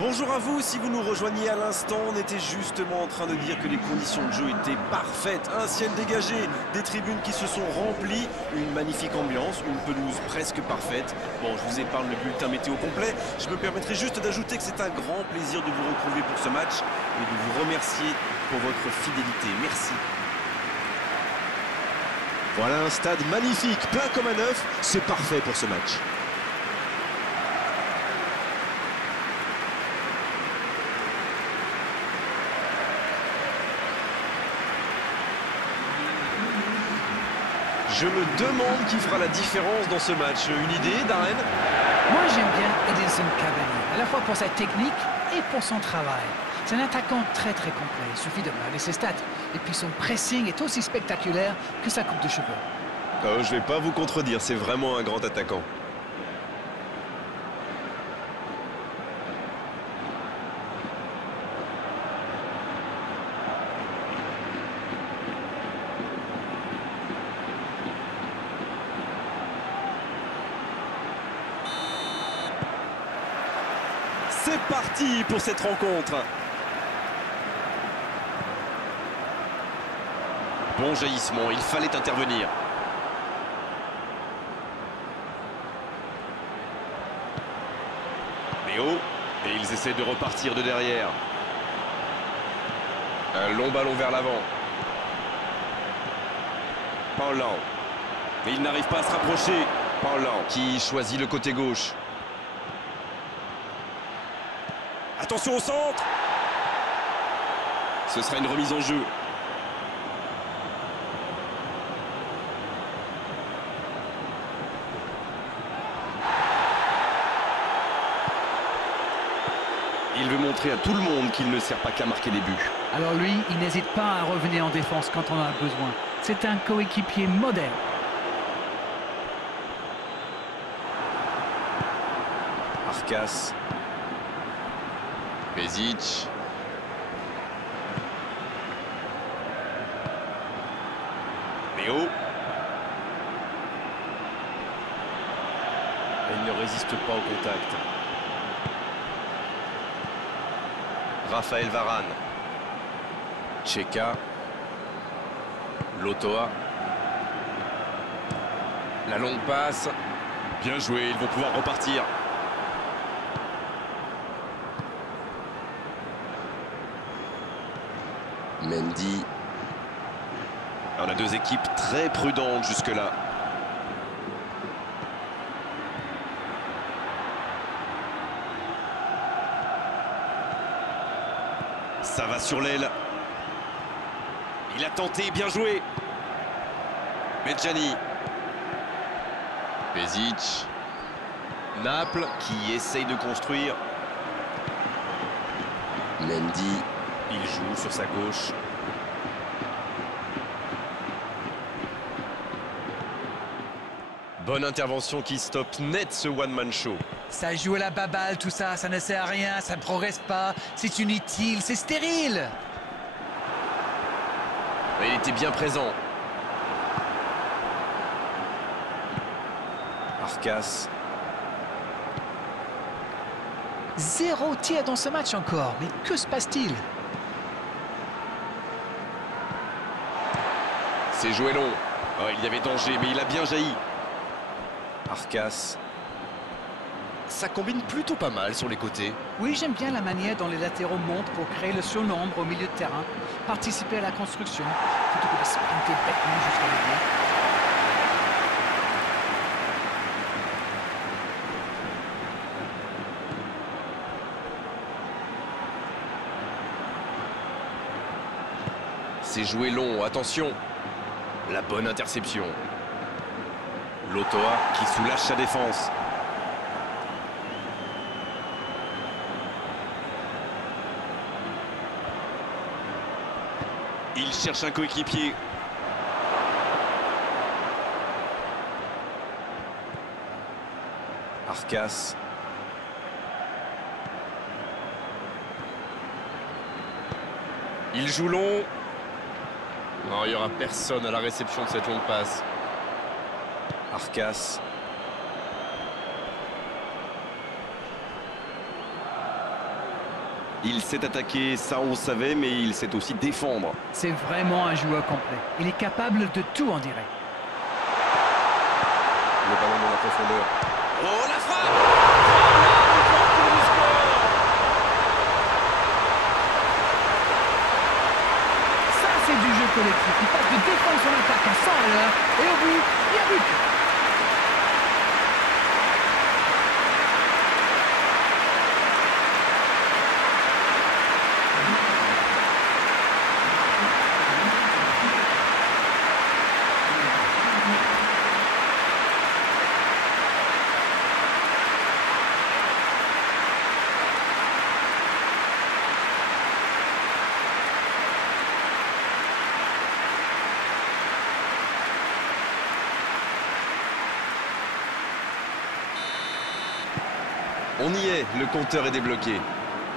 Bonjour à vous, si vous nous rejoignez à l'instant, on était justement en train de dire que les conditions de jeu étaient parfaites. Un ciel dégagé, des tribunes qui se sont remplies, une magnifique ambiance, une pelouse presque parfaite. Bon, je vous épargne le bulletin météo complet. Je me permettrai juste d'ajouter que c'est un grand plaisir de vous retrouver pour ce match et de vous remercier pour votre fidélité. Merci. Voilà un stade magnifique, plein comme à neuf, c'est parfait pour ce match. Je me demande qui fera la différence dans ce match. Une idée, Darren? Moi, j'aime bien Edinson Cavani, à la fois pour sa technique et pour son travail. C'est un attaquant très complet, il suffit de regarder ses stats. Et puis son pressing est aussi spectaculaire que sa coupe de cheveux. Je vais pas vous contredire, c'est vraiment un grand attaquant. C'est parti pour cette rencontre. Bon jaillissement, il fallait intervenir. Léo, et ils essaient de repartir de derrière. Un long ballon vers l'avant. Paulhan. Mais il n'arrive pas à se rapprocher. Paulhan qui choisit le côté gauche. Attention au centre. Ce sera une remise en jeu. Il veut montrer à tout le monde qu'il ne sert pas qu'à marquer des buts. Alors lui, il n'hésite pas à revenir en défense quand on en a besoin. C'est un coéquipier modèle. Arcas. Pezic. Léo. Il ne résiste pas au contact. Raphaël Varane. Tcheka. Lotoa. La longue passe. Bien joué, ils vont pouvoir repartir. Mendy. On a deux équipes très prudentes jusque-là. Ça va sur l'aile. Il a tenté, bien joué. Medjani. Pezic. Naples qui essaye de construire. Mendy. Il joue sur sa gauche. Bonne intervention qui stoppe net ce one-man show. Ça joue à la baballe, tout ça, ça ne sert à rien, ça ne progresse pas, c'est inutile, c'est stérile. Il était bien présent. Arcas. 0 tir dans ce match encore, mais que se passe-t-il? C'est joué long. Oh, il y avait danger, mais il a bien jailli. Arcas. Ça combine plutôt pas mal sur les côtés. Oui, j'aime bien la manière dont les latéraux montent pour créer le surnombre au milieu de terrain, participer à la construction, plutôt que de sprinter bêtement jusqu'à l'arrière. C'est joué long, attention. La bonne interception. Lotoa qui soulage sa défense. Il cherche un coéquipier. Arcas. Il joue long. Non, il n'y aura personne à la réception de cette longue passe. Arcas. Il sait attaquer, ça on le savait, mais il sait aussi défendre. C'est vraiment un joueur complet. Il est capable de tout, on dirait. Le ballon dans la profondeur. Oh, la frappe! Ça, c'est du jeu collectif. Il passe de défense en attaque à 100 à l'heure. Et au bout, il y a but. On y est, le compteur est débloqué.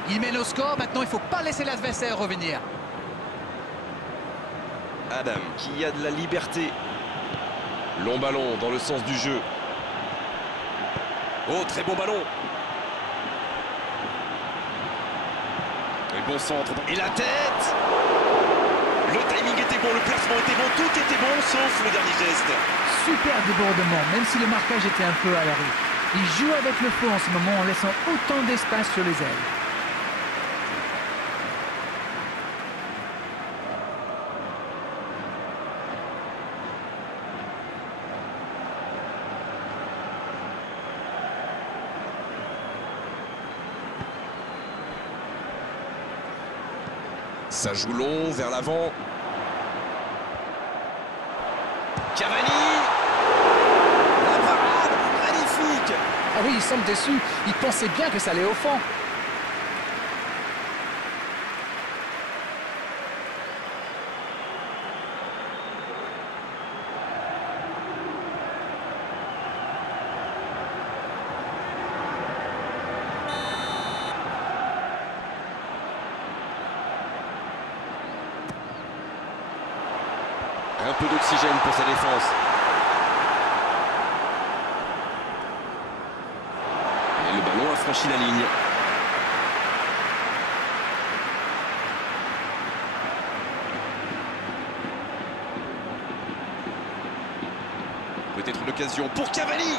Il mène au score, maintenant il ne faut pas laisser l'adversaire revenir. Adam, qui a de la liberté. Long ballon dans le sens du jeu. Oh, très bon ballon. Et bon centre. Et la tête! Le timing était bon, le placement était bon, tout était bon, sauf le dernier geste. Super débordement, même si le marquage était un peu à la rue. Il joue avec le feu en ce moment en laissant autant d'espace sur les ailes. Ça joue long, vers l'avant. Cavani! La parade! Magnifique! Ah oui, il semble déçu. Il pensait bien que ça allait au fond. Un peu d'oxygène pour sa défense. Et le ballon a franchi la ligne. Peut-être l'occasion pour Cavani.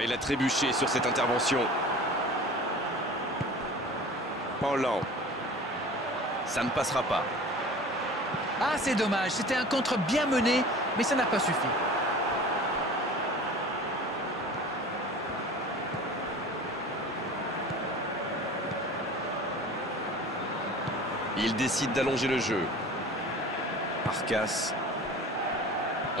Il a trébuché sur cette intervention. Paulin. Ça ne passera pas. Ah, c'est dommage. C'était un contre bien mené, mais ça n'a pas suffi. Il décide d'allonger le jeu. Arcas.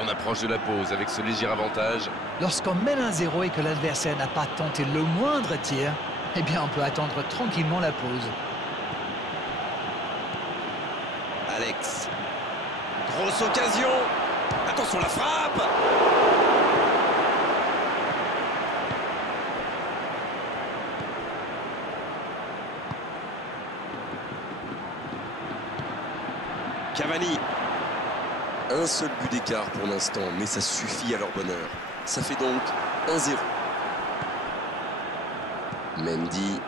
On approche de la pause avec ce léger avantage. Lorsqu'on mène 1-0 et que l'adversaire n'a pas tenté le moindre tir, eh bien on peut attendre tranquillement la pause. Alex. Grosse occasion. Attention la frappe. Cavani. Un seul but d'écart pour l'instant, mais ça suffit à leur bonheur. Ça fait donc 1-0. Mendy.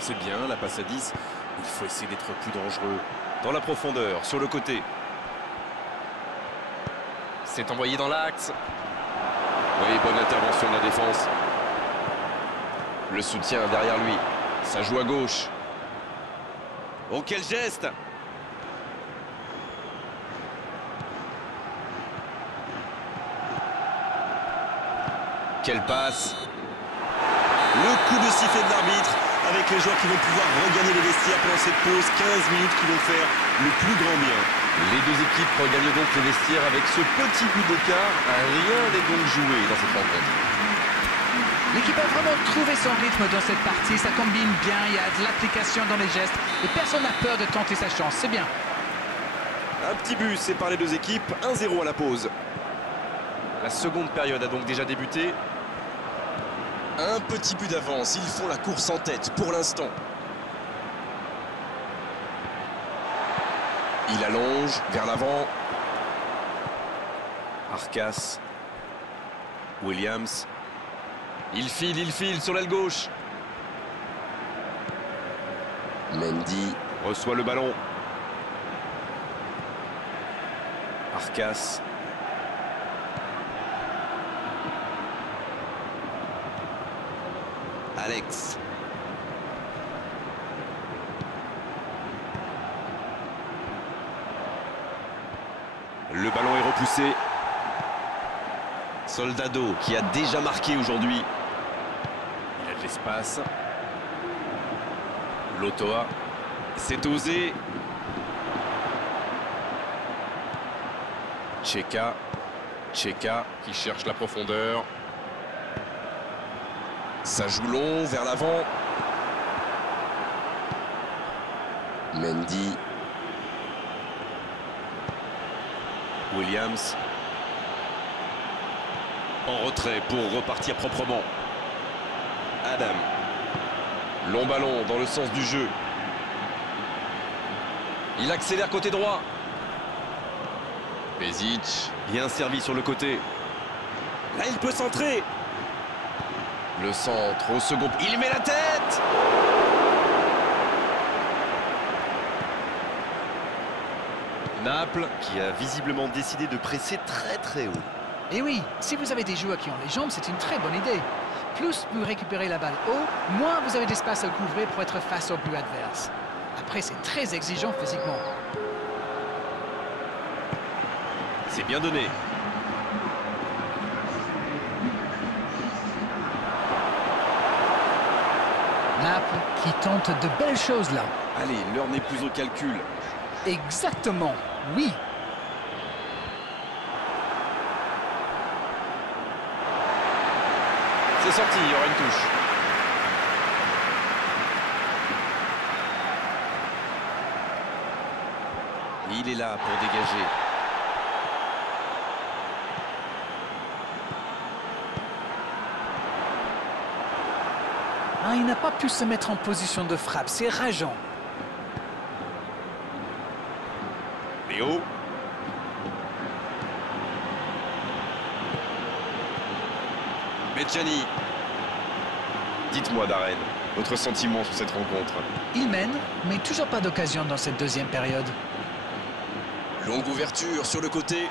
C'est bien, la passe à 10. Il faut essayer d'être plus dangereux. Dans la profondeur, sur le côté. C'est envoyé dans l'axe. Oui, bonne intervention de la défense. Le soutien derrière lui. Ça joue à gauche. Oh, quel geste! Quelle passe! Le coup de sifflet de l'arbitre avec les joueurs qui vont pouvoir regagner les vestiaires pendant cette pause. 15 minutes qui vont faire le plus grand bien. Les deux équipes regagnent donc les vestiaires avec ce petit but d'écart. Rien n'est donc joué dans cette rencontre. L'équipe a vraiment trouvé son rythme dans cette partie. Ça combine bien, il y a de l'application dans les gestes. Et personne n'a peur de tenter sa chance, c'est bien. Un petit but sépare les deux équipes, 1-0 à la pause. La seconde période a donc déjà débuté. Un petit but d'avance, ils font la course en tête pour l'instant. Il allonge vers l'avant. Arcas. Williams. Il file sur l'aile gauche. Mendy reçoit le ballon. Arcas. Alex. Le ballon est repoussé. Soldado qui a déjà marqué aujourd'hui. Il a de l'espace. Lotoa. C'est osé. Tcheka. Tcheka qui cherche la profondeur. Ça joue long vers l'avant. Mendy. Williams. En retrait pour repartir proprement. Adam. Long ballon dans le sens du jeu. Il accélère côté droit. Pezic. Bien servi sur le côté. Là, il peut centrer. Le centre au second. Il met la tête. Naples qui a visiblement décidé de presser très haut. Et oui, si vous avez des joueurs qui ont les jambes, c'est une très bonne idée. Plus vous récupérez la balle haut, moins vous avez d'espace à couvrir pour être face au but adverse. Après, c'est très exigeant physiquement. C'est bien donné. Naples qui tente de belles choses là. Allez, l'heure n'est plus au calcul. Exactement, oui. C'est sorti, il y aura une touche. Il est là pour dégager. Ah, il n'a pas pu se mettre en position de frappe, c'est rageant. Léo. Medjani. Dites-moi, Darren, votre sentiment sur cette rencontre. Il mène, mais toujours pas d'occasion dans cette deuxième période. Longue ouverture sur le côté.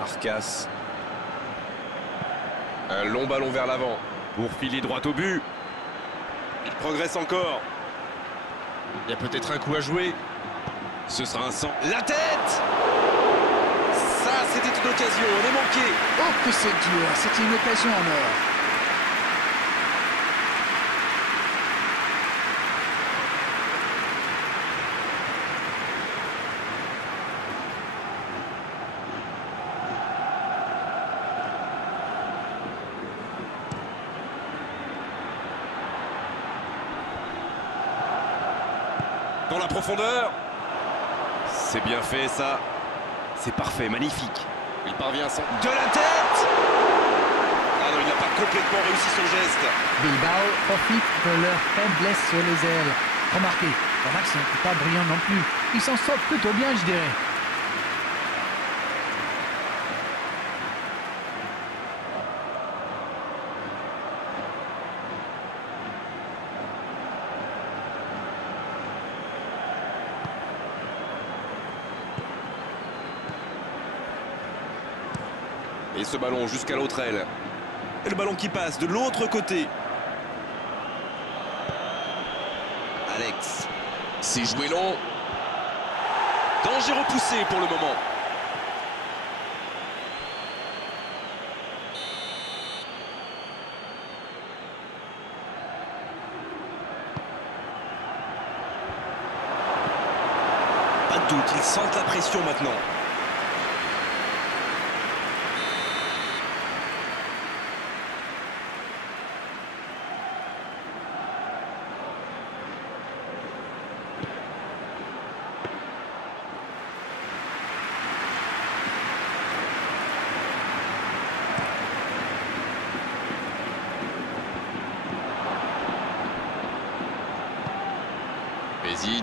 Arcas. Un long ballon vers l'avant pour filer droit au but. Il progresse encore. Il y a peut-être un coup à jouer. Ce sera un centre. La tête. Ça, c'était une occasion. On est manqué. Oh, que c'est dur. C'était une occasion en or. Dans la profondeur. C'est bien fait, ça. C'est parfait, magnifique. Il parvient sans... De la tête. Ah non, il n'a pas complètement réussi son geste. Bilbao profite de leur faiblesse sur les ailes. Remarquez, leur action n'est pas brillant non plus. Ils s'en sortent plutôt bien, je dirais. Et ce ballon jusqu'à l'autre aile. Et le ballon qui passe de l'autre côté. Alex. C'est joué long. Danger repoussé pour le moment. Pas de doute, ils sentent la pression maintenant.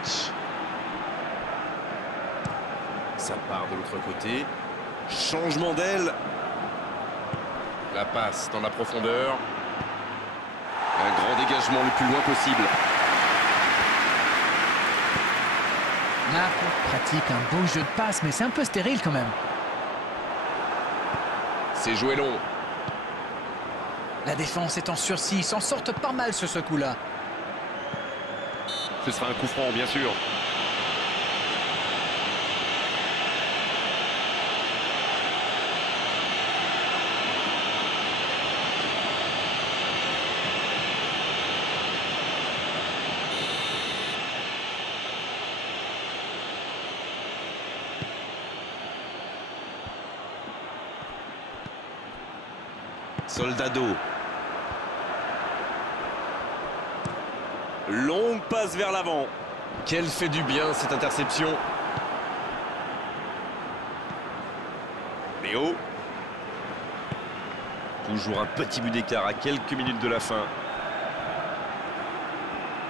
Pezic. Ça part de l'autre côté. Changement d'aile. La passe dans la profondeur. Un grand dégagement le plus loin possible. Naples pratique un beau jeu de passe, mais c'est un peu stérile quand même. C'est joué long. La défense est en sursis, ils s'en sortent pas mal sur ce coup-là. Ce sera un coup franc, bien sûr. Soldado. Longue passe vers l'avant. Quelle fait du bien cette interception. Léo. Toujours un petit but d'écart à quelques minutes de la fin.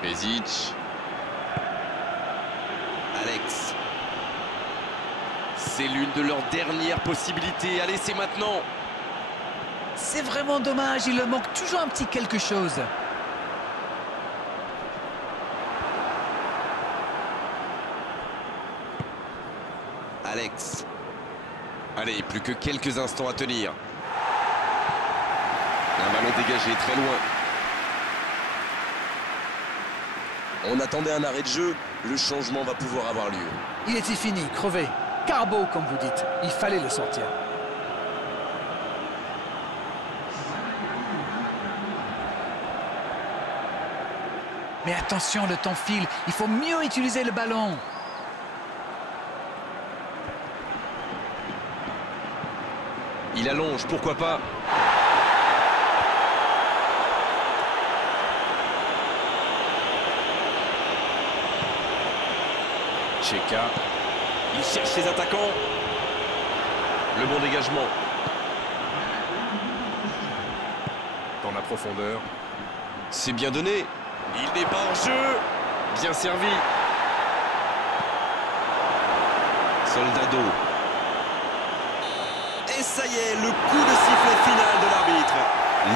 Pezic. Alex. C'est l'une de leurs dernières possibilités. Allez, c'est maintenant. C'est vraiment dommage, il leur manque toujours un petit quelque chose. Alex. Allez, plus que quelques instants à tenir. Un ballon dégagé très loin. On attendait un arrêt de jeu. Le changement va pouvoir avoir lieu. Il était fini, crevé. Carbo, comme vous dites. Il fallait le sortir. Mais attention, le temps file. Il faut mieux utiliser le ballon. Il allonge, pourquoi pas. Cheka. Il cherche ses attaquants. Le bon dégagement. Dans la profondeur. C'est bien donné. Il n'est pas en jeu. Bien servi. Soldado. Et ça y est, le coup de sifflet final de l'arbitre.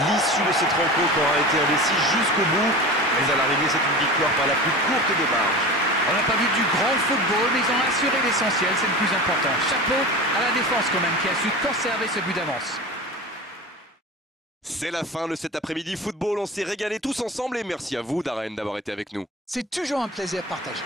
L'issue de cette rencontre aura été indécise jusqu'au bout. Mais à l'arrivée, c'est une victoire par la plus courte des marges. On n'a pas vu du grand football, mais ils ont assuré l'essentiel, c'est le plus important. Chapeau à la défense quand même, qui a su conserver ce but d'avance. C'est la fin de cet après-midi football. On s'est régalé tous ensemble et merci à vous, Darren, d'avoir été avec nous. C'est toujours un plaisir partagé.